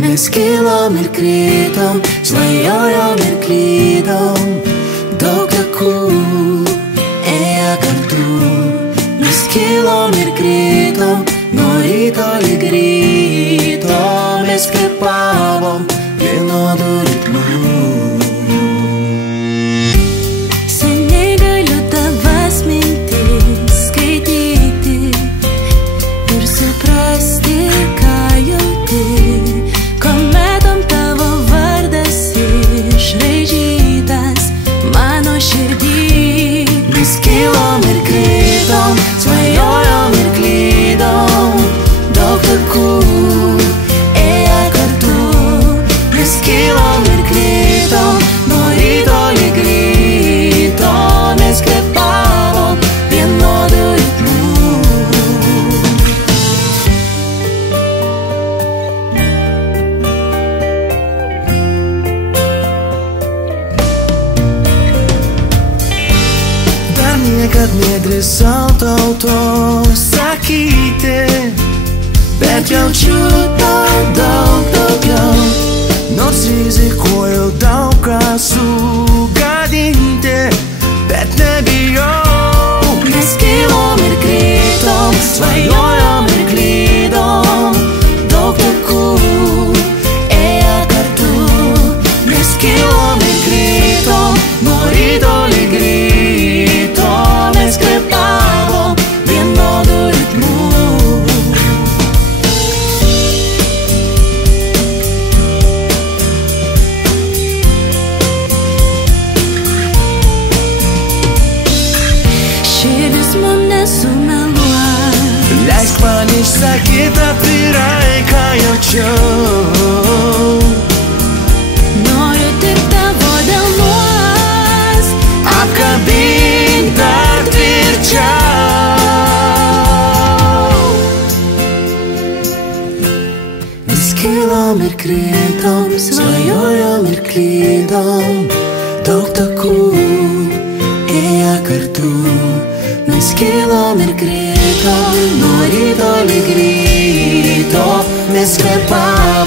Mes kilom ir krytom, svajojom ir klydom, daug takų ėjo kartu. Mes kilom ir krytom, nuo ryto lig ryto, mes kvėpavom vienodu ritmu. Seniai galiu tavas mintis skaityti ir suprasti, ką jauti. Kometom tavo vardas išraižytas mano širdį. Mes kilom ir krytom, svajojom ir klydom, daug takų ėjo kartu. Mes kilom ir krytom, nuo ryto lig ryto, mes kvėpavom vienodu ritmu. Niekad nedrįsau tau to sakyti, bet jaučiu daug daugiau. Nors rizikuoju daug ką sugadinti, bet nebijau. Mes kilom ir krytom, svajojom ir klydom, daug takų ėjo kartu. Mes kilom ir krytom, nuo ryto lig ryto, mes kvėpavom vienodu ritmu. Širdis mum nesumeluos. Leisk man išsakyt atvirai, ką jaučiau. Noriu tik tavo delnuos Apkabink dar tvirčiau. Mes kilom ir krytom, svajojom ir klydom, daug takų ėjo kartu. Mes kilom ir krytom, nuo ryto lig ryto, mes kvėpavom